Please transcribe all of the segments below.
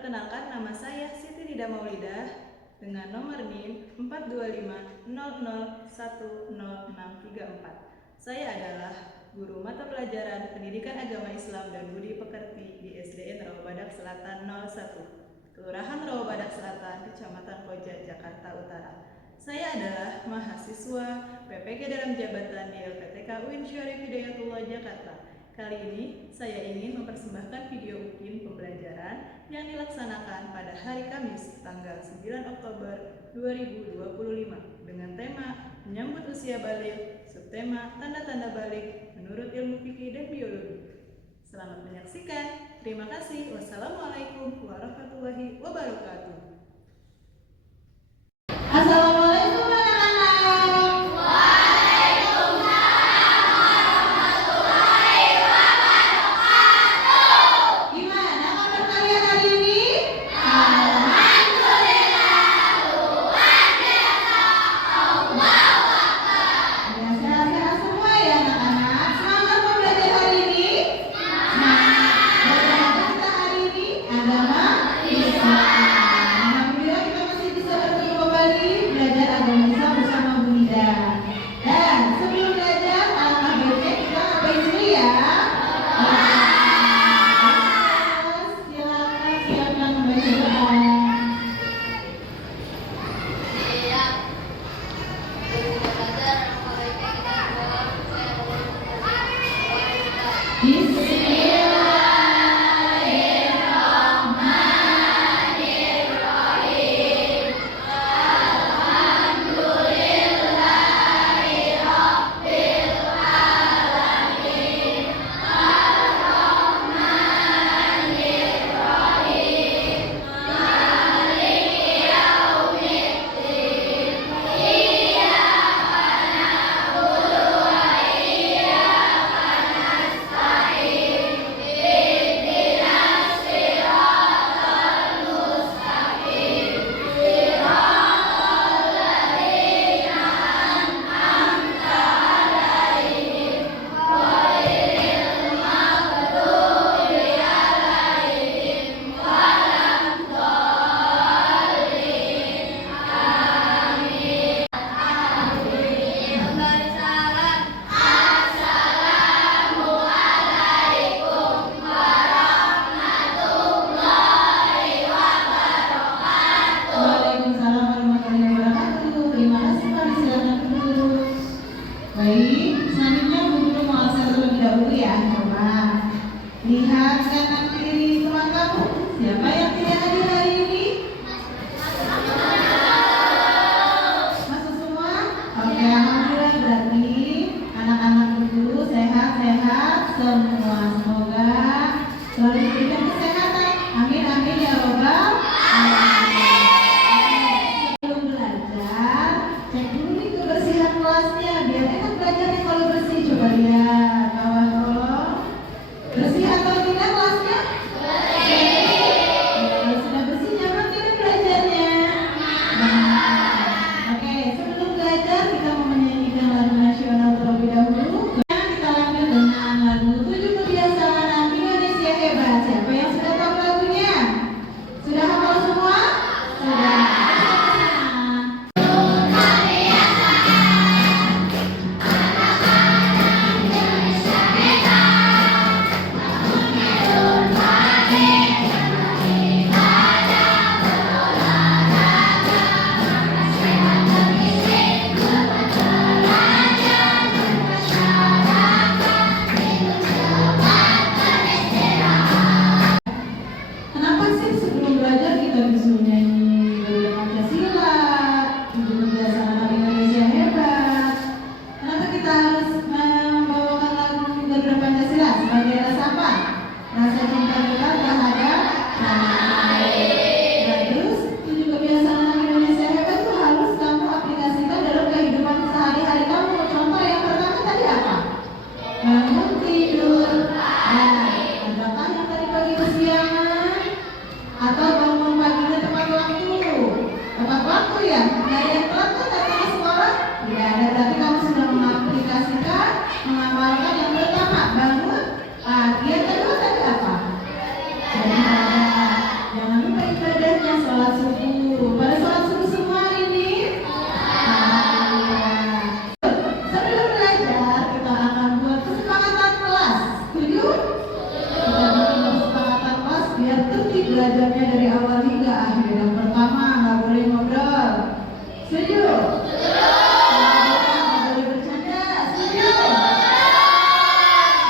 Perkenalkan, nama saya Siti Nida Maulidah dengan nomor NIM 42500100634. Saya adalah guru mata pelajaran Pendidikan Agama Islam dan Budi Pekerti di SDN Rawabadak Selatan 01, Kelurahan Rawabadak Selatan, Kecamatan Koja, Jakarta Utara. Saya adalah mahasiswa PPG dalam jabatan di LPTK UIN Syarif Hidayatullah Jakarta. Kali ini saya ingin mempersembahkan video UKIN pembelajaran yang dilaksanakan pada hari Kamis tanggal 9 Oktober 2025 dengan tema menyambut usia balik, subtema tanda-tanda balik menurut ilmu fikih dan biologi. Selamat menyaksikan. Terima kasih. Wassalamualaikum warahmatullahi wabarakatuh. Assalamualaikum anak-anak. Gimana kabar kalian hari ini? Ya, sehat-sehat semua ya anak-anak. Semangat mau belajar hari ini? Belajar kita hari ini agama Islam. Alhamdulillah kita masih bisa bertemu kembali belajar agama Islam bersama Bu Nida. Dan sebelum belajar alangkah baiknya kita ngapain dulu ya? Silakan siapkan membaca doa. Waalaikumsalam warahmatullahi wabarakatuh. Terima kasih kami, silakan duduk. Baik, selanjutnya Bu Guru mau absen terlebih dahulu ya. Coba lihat kanan kiri teman kamu. Siapa yang tidak hadir hari ini? Masuk semua? Oke, alhamdulillah berarti anak-anak itu sehat-sehat semua. Semoga selalu diberikan kesehatan. Amin amin ya robbal alamin. Sebelum belajar, cek dulu nih kebersihan kelasnya biar enak belajarnya kalau bersih. Coba lihat bawah dong. Bersih atau tidak kelasnya? Bersih. Nggak boleh bercanda. Setuju?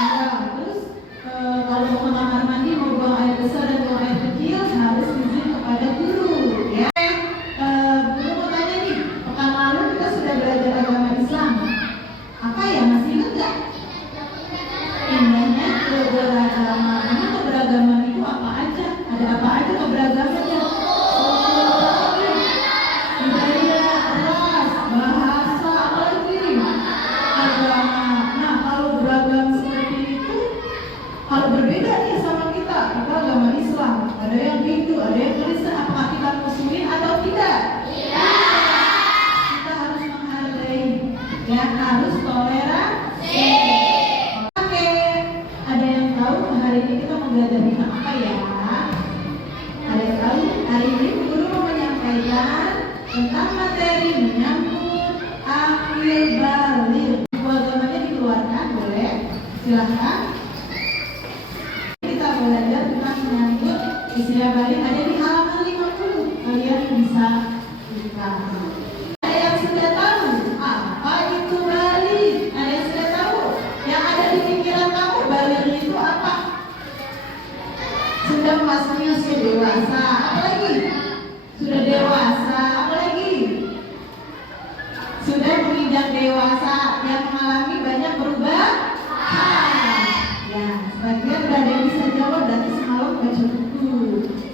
Iya. Terus kalau mau ke kamar mandi mau buang air besar dan buang air kecil harus izin kepada guru. Ya. Guru mau tanya nih, pekan lalu kita sudah belajar agama Islam. Apa ya, masih ingat nggak? Indahnya keberagaman. Emang keberagaman itu apa aja? Ada apa aja keberagamannya? Budaya, ras, bahasa, apa lagi? Agama. Nah, kalau beragam seperti itu, kalau berbeda nih sama kita agama Islam. Ada yang Hindu, ada yang Kristen. Apakah kita muslimin atau tidak? Kita harus menghargai, ya, harus toleransi. Oke, ada yang tahu hari ini kita mau belajar tentang apa ya? Ada yang tahu? Hari ini guru mau menyampaikan tentang materi menyambut akhir balik. Buku agamanya dikeluarkan, boleh? Silahkan. Kita belajar tentang menyambut istilah balik, ada di halaman 50. Kalian bisa buka. Ada yang sudah tahu apa itu balik? Ada yang sudah tahu? Yang ada di pikiran kamu balik itu apa? Sudah memasuki usia dewasa, apa lagi? Sudah dewasa, apa lagi? Sudah menginjak dewasa yang mengalami banyak perubahan. Ya, sebagian udah ada yang bisa jawab, berarti semalam baca buku.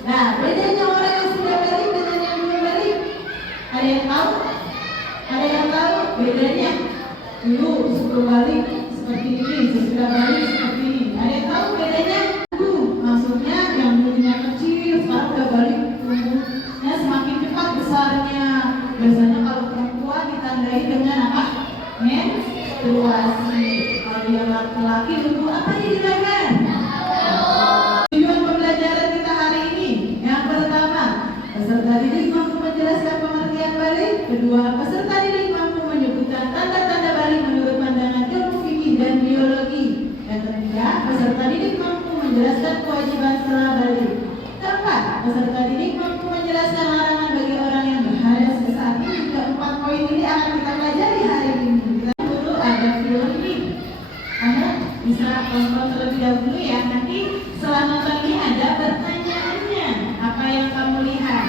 Nah, bedanya orang yang sudah balik dengan yang belum balik, ada yang tahu? Ada yang tahu bedanya? Dulu sebelum balik seperti ini, sesudah balik seperti ini. Ada yang tahu bedanya? Maksudnya yang dulunya kecil sekarang udah balik tumbuhnya semakin cepat besarnya. Biasanya kalau perempuan ditandai dengan apa? Menstruasi. Kalau yang laki-laki dulu apa yang dilakukan? Tujuan pembelajaran kita hari ini yang pertama, peserta didik mampu menjelaskan pengertian balik. Kedua, peserta didik mampu menyebutkan tanda-tanda balik menurut pandangan ilmu fikih dan biologi. Yang ketiga, peserta didik mampu menjelaskan kewajiban setelah balik. Keempat, peserta didik mampu menjelaskan larangan bagi orang yang berhadas ke saat ini. Keempat poin ini akan kita pelajari hari ini. Kita dulu ada film ini. Kamu bisa tonton terlebih dahulu ya. Nanti setelah nonton ini ada pertanyaannya. Apa yang kamu lihat?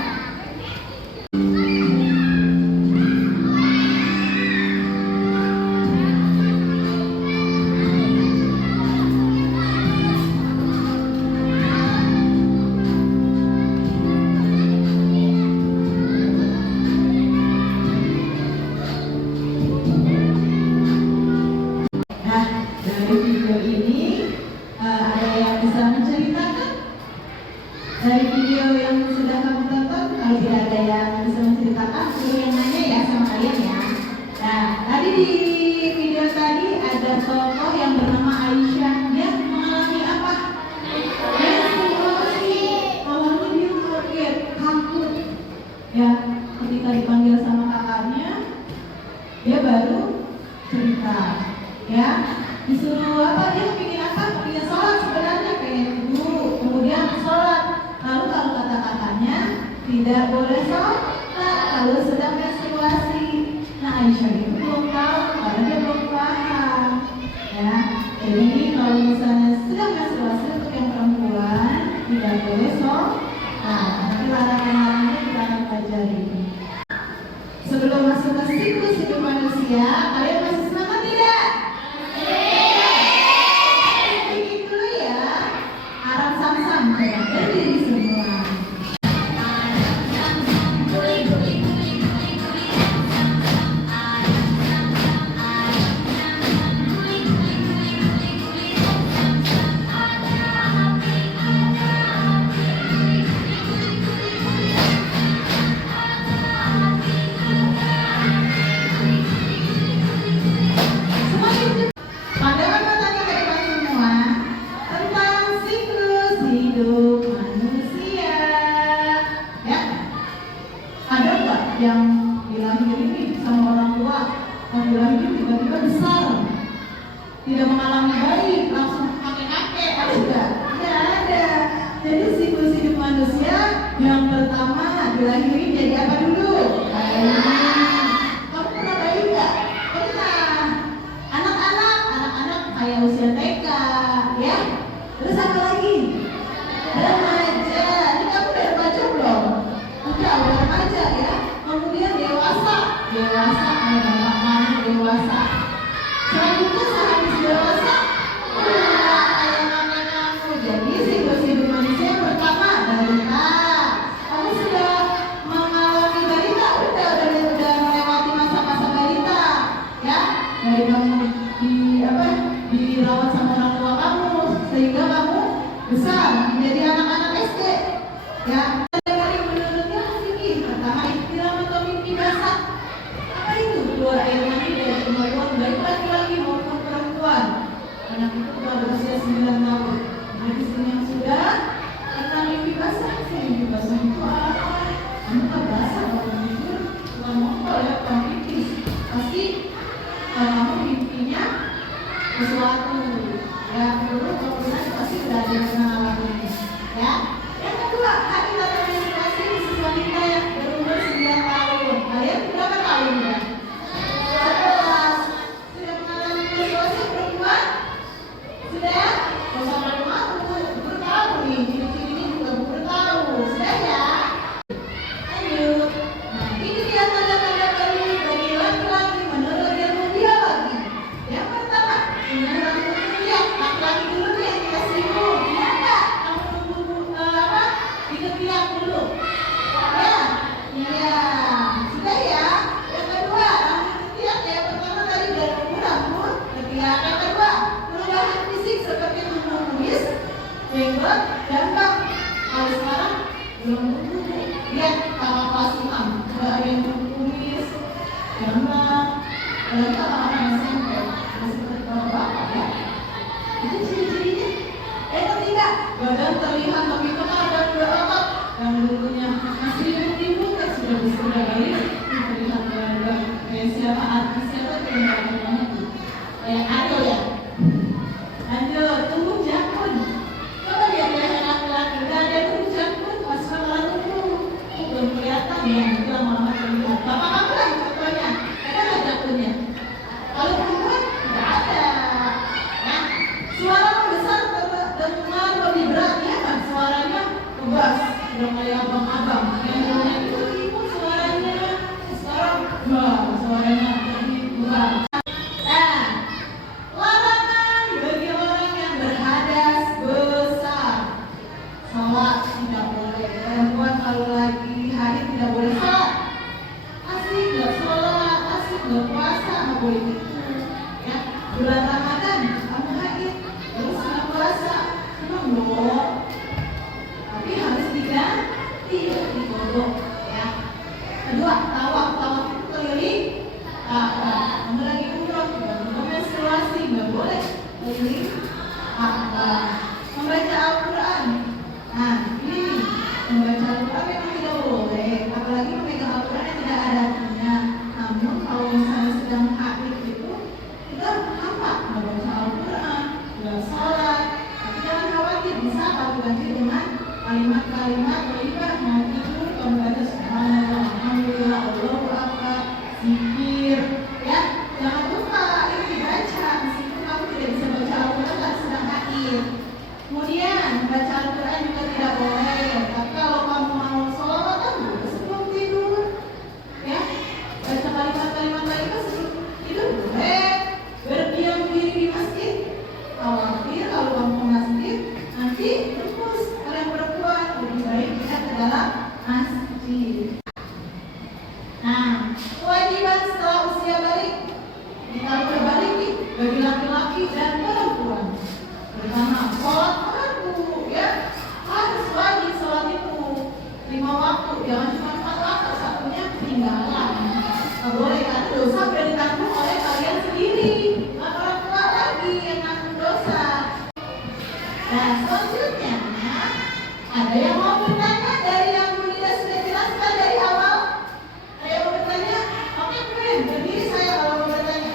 Dari video yang sudah kamu tonton, kalau tidak ada yang bisa menceritakan, suruh yang nanya ya sama kalian ya. Nah, tadi di video tadi ada tokoh yang bernama Aisyah. Dia mengalami apa? Menstruasi. Awalnya dia kaget, takut. Ya, ketika dipanggil sama kakaknya, dia baru cerita. Ya, disuruh apa? Dia ingin apa? Ingin sholat sebenarnya, pengen dulu, kemudian sholat. Lalu kalau kata kakaknya tidak boleh sholat kalau sedang menstruasi. Nah, Aisyah itu belum tahu karena dia belum paham. Ya, jadi kalau misalnya sedang menstruasi untuk yang perempuan tidak boleh sholat. Nah, nanti larangan-larangannya kita akan pelajari. Sebelum masuk ke siklus hidup manusia, kalian masih semangat tidak? Bikin dulu ya. Aram sam-sam, berdiri semua. Pandangan matanya ke depan semua tentang siklus hidup manusia. Ya, ada nggak yang dilahirin sama orang tua, yang dilahirin tiba-tiba besar, tidak mengalami bayi, langsung kakek-kakek? Ada nggak? Tidak ada. Jadi siklus hidup manusia yang pertama dilahirin jadi apa dulu? Bayi. bapak kamu dewasa. Selanjutnya sehabis dewasa, ayah kakek kamu. Jadi siklus manusia yang pertama balita. Kamu sudah mengalami balita, udah melewati masa-masa balita, ya. Dari kamu dirawat sama orang tua kamu sehingga kamu besar menjadi anak-anak SD, ya. Dari menurutnya fikih pertama ihtiram atau mimpi basah. Apa itu? Keluar air mani dari kemaluan baik laki-laki maupun perempuan. Anak itu sudah berusia 9 tahun. Jadi sini yang sudah pernah mimpi basah. Mimpi basah itu apa? Kamu tak basah kalau tidur, bukan ngompol ya, bukan pipis. Pasti kamu mimpinya sesuatu, ya. Dulu kemudian pasti sudah ada yang pernah ngalamin, ya. Yang kedua, hari datang menstruasi khusus wanita yang berumur 9 tahun. Kalian berapa tahun ya? 11. Sudah mengalami menstruasi perempuan? Sudah? Gak usah malu-malu, baru tahu nih, ciri-cirinya juga baru tahu. Sudah ya? Lanjut. Nah, ini dia tanda-tanda baru bagi laki-laki menurut ilmu biologi. Yang pertama, ini rambut ketiak. Laki-laki dulu nih yang kita singgung. Iya nggak? Kamu nunggu di ketiak dulu. Ya, iya. Sudah ya. Yang kedua, rambut ketiak. Yang pertama tadi udah nunggu rambut ketiak. Yang kedua, perubahan fisik seperti tumbuh kumis, jenggot, dan bang. Kalau sekarang belum tumbuh. Lihat kalau kelas 6 sudah ada yang tumbuh kumis, jambang. Kalau kita anak-anak SMP masih seperti bapak-bapak, ya. Itu ciri-cirinya. Yang ketiga, badan terlihat lebih kekar dan berotot. Yang dulunya masih ribut-ribut kan sudah balik. Terlihat badan kayak siapa artis siapa kayak banget tuh. Kayak Ariel ya. Lanjut, tumbuh jakun. Coba lihat ya laki-laki, udah ada tumbuh jakun, pas kepala tumbuh. Belum kelihatan ya, itu lama-lama terlihat. Bapak kamu lagi fotonya, ada nggak jakunnya? Kalau perempuan nggak ada. Nah, suara membesar dengar lebih berat ya kan? Suaranya ngebas, udah kayak abang-abang. Yang dulunya itu ibu suaranya, sekarang suaranya lebih berat. Nah, larangan bagi orang yang berhadas besar. Salat tidak boleh. Perempuan kalau lagi haid tidak boleh salat. Asik nggak sholat, asik nggak puasa, nggak boleh gitu. Ya, bulan Ramadan kamu haid, terus nggak puasa, senang dong. Tapi harus diganti, digodok. Ya. Kedua, tawaf itu keliling. Kamu lagi umroh, kamu menstruasi, nggak boleh keliling. Membaca Al-Quran. Nah, ini nih, membaca Al-Quran memang tidak boleh, apalagi memegang Al-Quran yang tidak ada artinya. Namun kalau misalnya sedang haid itu, kita hampa membaca Al-Quran, nggak sholat. Tapi jangan khawatir, bisa kamu ganti dengan kalimat-kalimat thayyibah. Mau tidur, kamu baca subhanallah, alhamdulillah, Allahu akbar, zikir, ya. Jangan lupa ini dibaca, meskipun kamu tidak bisa baca Al-Quran saat sedang haid. Kemudian baca Al-Quran juga tidak boleh. Tapi kalau kamu mau sholawatan dulu sebelum tidur, ya, baca kalimat-kalimat thayyibah sebelum tidur boleh. Berdiam diri di masjid, khawatir kalau kamu ke masjid nanti terus kalian perempuan lebih baik kita ke dalam masjid. Nah, kewajiban setelah usia balik, kita udah balik nih bagi laki-laki dan perempuan. Pertama, sholat fardu, ya, harus wajib sholat itu 5 waktu, jangan cuma 4 waktu, satunya ketinggalan. Nggak boleh, karena dosa sudah ditanggung oleh kalian sendiri, nggak orang tua lagi yang nanggung dosa. Nah, selanjutnya ada yang mau bertanya dari yang Bu Nida sudah jelaskan dari awal? Ada yang mau bertanya? Oke, keren, berdiri saya kalau mau bertanya.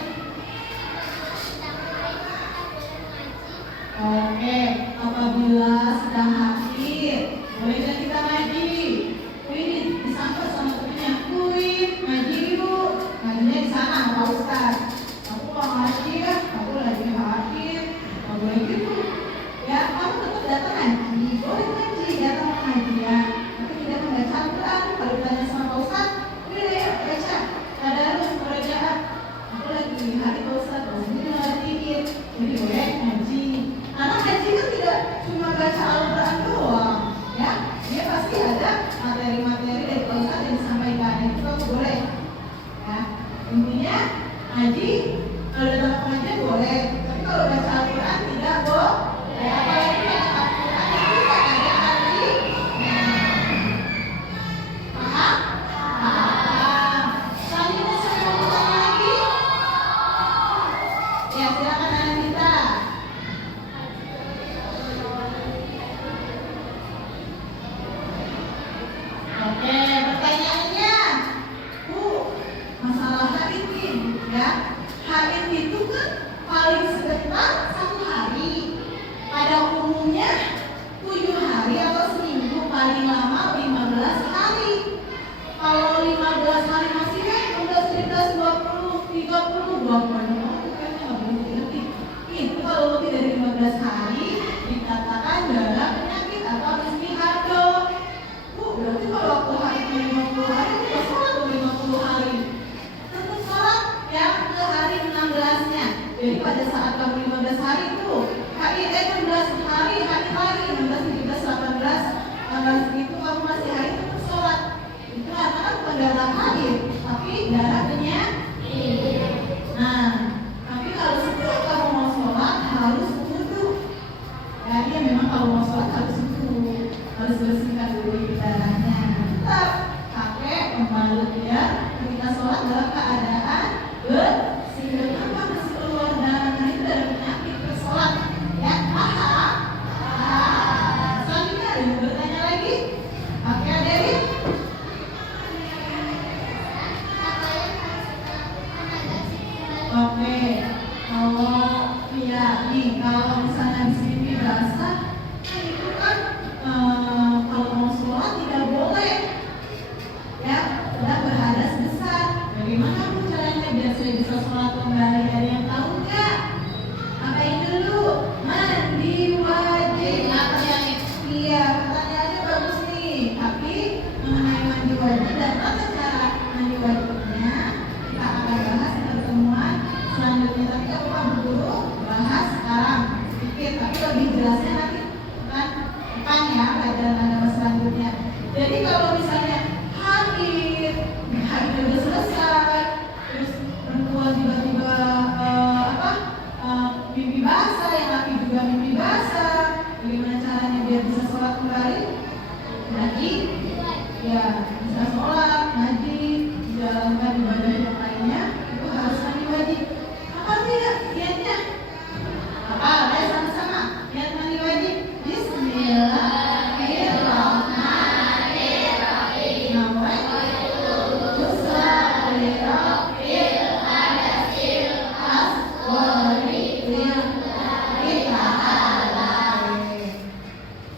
Oke, apabila sedang haid, bolehkah kita ngaji? Wih, disangka sama temennya, wih, ngaji yuk. Ngajinya di sana sama Pak Ustaz. Aku mau ngaji ya, aku lagi haid. Nggak boleh gitu. Ya, kamu tetap datang ngaji, boleh ngaji, datang pengajian. Tapi tidak membaca Al-Quran. Kalau ditanya sama Pak Ustaz, wih, baca. Tadarus, perajaan. Ngaji, kalau datang ke pengajian boleh, tapi kalau baca Al-Quran tidak boleh. Apalagi yang Al-Quran itu kan ada artinya. Paham? Paham. Selanjutnya siapa yang mau tanya lagi? Ya, silakan Anita. Oke, pertanyaannya, Bu, masalah haid ini, ya. Haid itu kan paling sebentar 1 hari. Pada umumnya 7 hari atau seminggu, paling lama 15 hari. Kalau 15 hari masih kan 11, 12, 20, 30, 20. Itu kalau lebih dari 15 hari dikatakan darah penyakit atau istihado. Bu, berarti kalau waktu hari 50 hari kita sholat 50 hari. Tentu sholat yang ke hari 16-nya. Jadi pada saat kamu 15 hari itu, hari 16 hari lagi 16, 17, 18, tanggal segitu kamu masih hari itu sholat. Itu karena bukan darah haid, tapi darah penyakit. Nah, tapi kalau setiap kamu mau sholat harus wudu. Ya, dia memang kalau mau sholat harus wudu, harus bersihkan dulu darahnya. Tetap pakai pembalut ya. Ketika sholat dalam keadaan bersih. Kenapa masih keluar darah? Nah, itu darah penyakit bersolat. Ya, paham? Paham. Selanjutnya ada yang bertanya lagi? Oke, Adelia. Oke, kalau ya nih, kalau misalnya di sini basah, itu kan kalau mau sholat tidak boleh, ya, tidak berhadas besar. Bagaimana Bu caranya biar saya bisa sholat kembali? Ada yang tahu nggak? Ngapain dulu? Mandi wajib. Nah, pertanyaan iya, pertanyaannya bagus nih. Tapi mengenai mandi wajib dan tata cara mandi wajibnya kita akan bahas di pertemuan selanjutnya. Tapi aku buru-buru bahas sekarang sedikit, tapi lebih jelasnya nanti depan ya, pelajaran selanjutnya. Jadi kalau misalnya haid udah selesai, terus perempuan tiba-tiba mimpi basah, yang laki juga mimpi basah, bagaimana caranya biar bisa sholat kembali? Ngaji, ya bisa sholat, ngaji, jalankan ibadah yang lainnya, itu harus mandi wajib. Apa tidak niatnya? Apa? Ayo sama-sama niat mandi wajib. Bismillahirrahmanirrahim. Nawaitu tusallirabbil hadasil asghari lillahi ta'ala.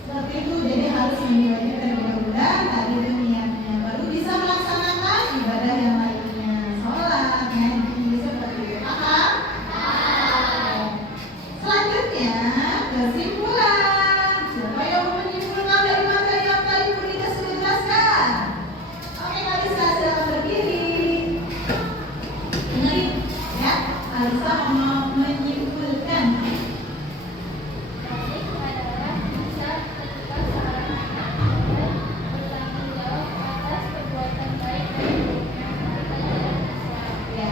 Seperti itu, jadi harus mandi wajib terlebih dahulu, tadi itu niatnya, baru bisa melaksanakan ibadah yang lainnya, sholat, ngaji, seperti itu. Paham? Selanjutnya, kesimpulan. Siapa yang mau menyimpulkan dari materi yang tadi Bu Nida sudah jelaskan? Oke, Kalisa, silakan berdiri. Dengerin, ya. Kalisa mau menyimpulkan. Baik adalah bisa ketika seorang anak bertanggung jawab atas perbuatan baik dan buruknya ketika dalam Islam. Ya.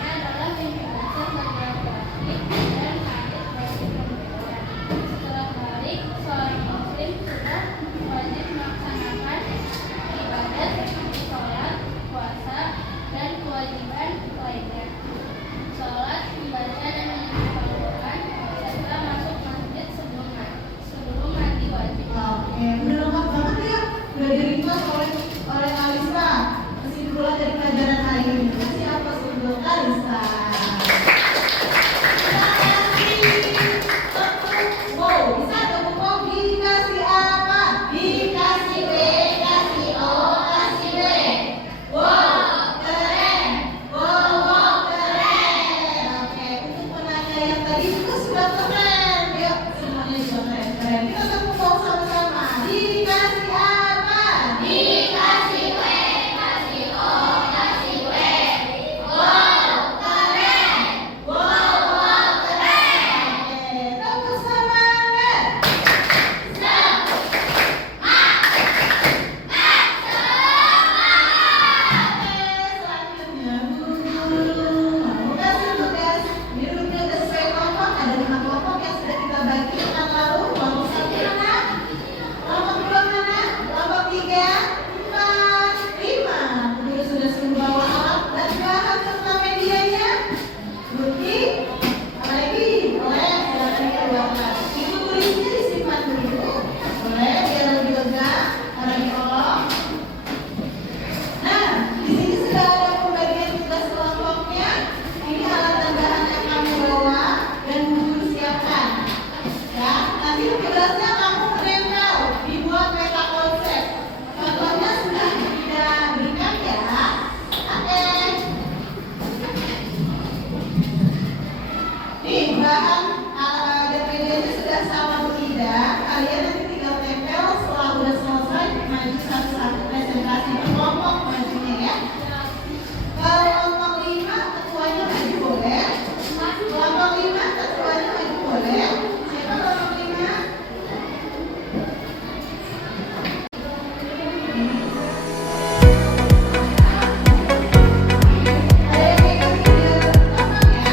Tanda-tandanya adalah mimpi basah bagi laki-laki dan haid bagi perempuan. Setelah balik, seorang muslim sudah wajib melaksanakan ibadat seperti sholat, puasa, dan kewajiban lainnya. Sholat, membaca dan Mudah-mudahan DPD-nya sudah sama Bu Ida. Kalian nanti tinggal tempel setelah udah selesai maju satu-satu presentasi kelompok majunya ya. Kalau kelompok 5 ketuanya maju boleh. Kelompok 5 ketuanya maju boleh. Siapa kelompok 5? Ada yang pegang video rekaman ya?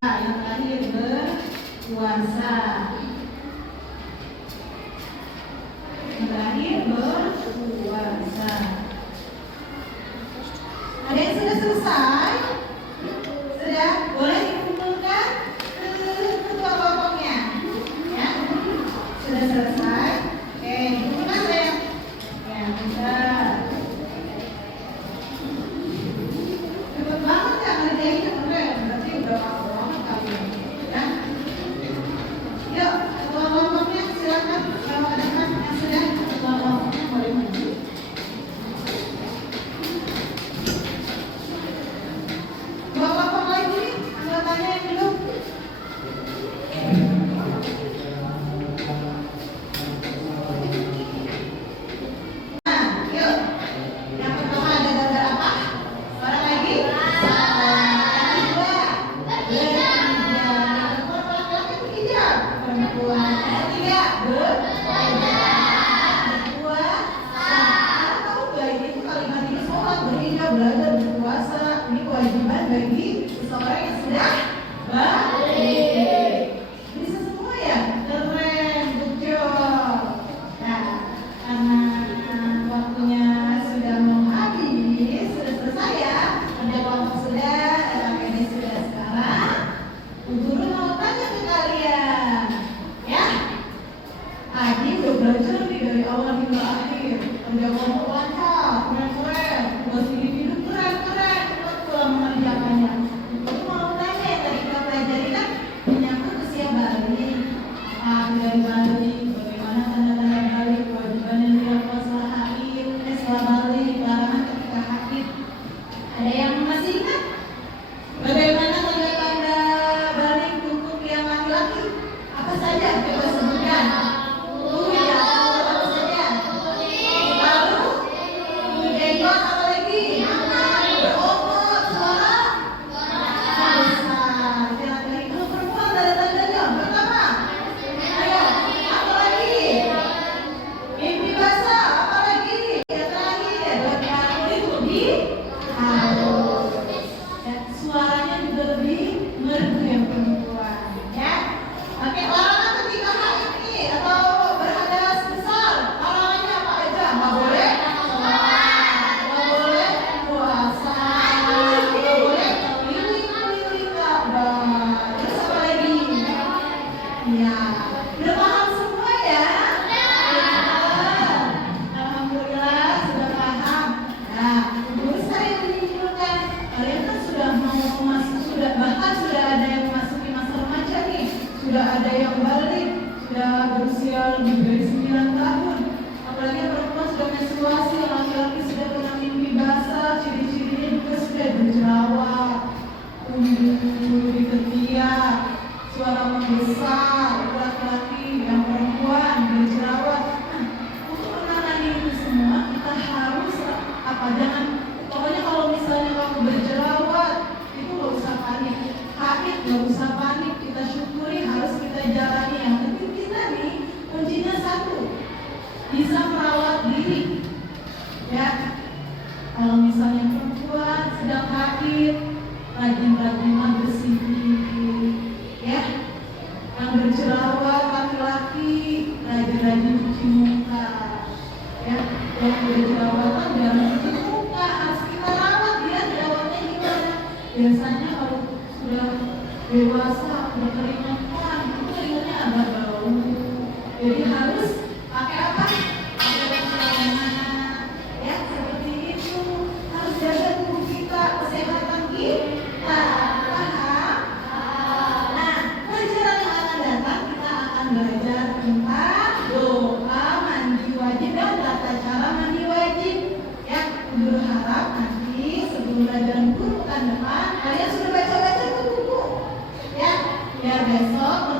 Yang terakhir berpuasa. Yang terakhir berpuasa. Ada yang sudah selesai? Sudah? Boleh dikumpulkan ke ketua kelompoknya? Ya? Sudah selesai? Oke, gimana saya? Ya, bisa. Cepet banget ya ngerjainnya, bener. Berarti udah lama banget kalian. Ya? Yuk, ketua kelompoknya silakan. Kalau ada yang sudah, ketua kelompoknya boleh maju. Bapak-bapak lagi, anggotanya yang belum. Nah, yuk. Yang pertama ada gambar apa? Orang lagi? Satu. Yang kedua? Bertiga. Yang kedua laki-laki bertiga. Perempuan. Yang ketiga? Bertiga. Yang kedua? Satu. Tahu nggak ini tuh kalimat ini sholat, bertiga, belajar, berpuasa. Ini kewajiban bagi seseorang yang sudah balik. Bisa semua ya? Keren, good job. Nah, karena waktunya sudah mau habis, sudah selesai ya. Kerja kelompok sudah, RKPD sudah sekarang. Bu Guru mau tanya ke kalian, ya? Tadi udah belajar nih dari awal hingga akhir. Kerja kelompok lancar, keren-keren. Tugas individu keren-keren. Telah mengerjakannya. Aku mau tanya yang tadi kita pelajari kan menyangkut usia balik. Dari balik, bagaimana tanda-tanda balik, kewajiban yang dilakukan setelah haid, setelah balik, larangan ketika haid. Ada yang masih ingat? Bagaimana tanda-tanda balik untuk yang laki-laki? Apa saja? Coba sebutkan. Ya, apa saja? Lalu, jenggot apa lagi? Berotot, suara besar. Jangan dari dulu perempuan tanda-tandanya. Pertama, ayo, apa lagi? Mimpi basah, apa lagi? Yang terakhir, kulit lebih halus. Dan suaranya juga lebih merdu yang perempuan, ya. Oke, larangan ketika haid nih atau berhadas besar. Larangannya apa aja? Nggak boleh sholat, nggak boleh puasa, nggak boleh keliling-keliling Ka'bah. Terus apa lagi? Ya, udah paham semua ya? Alhamdulillah sudah paham. Nah, guru saya menyimpulkan kalian kan sudah mau masuk, bahkan sudah ada yang memasuki masa remaja nih, sudah ada yang balik, sudah berusia lebih dari 9 tahun. Apalagi yang perempuan sudah menstruasi, laki-laki sudah kena mimpi basah, ciri-cirinya juga sudah berjerawat, ungu di ketiak, suara membesar, laki-laki yang perempuan berjerawat. Nah, untuk menangani itu semua kita harus apa? Jangan, pokoknya kalau misalnya kamu berjerawat itu nggak usah panik, haid nggak usah panik, kita syukuri, harus kita jalani. Yang penting kita nih kuncinya satu, bisa merawat diri, ya. Kalau misalnya perempuan sedang haid, rajin-rajinlah bersih diri, ya. Yang berjerawat laki-laki, rajin-rajin cuci muka, ya. Yang berjerawatan jangan cuci muka, harus kita rawat dia, jerawatnya gimana. Biasanya kalau sudah dewasa, udah keringetan, itu keringetnya agak bau. Jadi harus pakai apa? Pakai pengaman, ya, seperti itu. Harus jaga tubuh kita, kesehatan kita. Paham? Nah, pelajaran yang akan datang kita akan belajar tentang doa mandi wajib dan tata cara mandi wajib. Ya, guru harap nanti sebelum belajar guru pekan depan kalian sudah baca-baca ke buku, ya, biar besok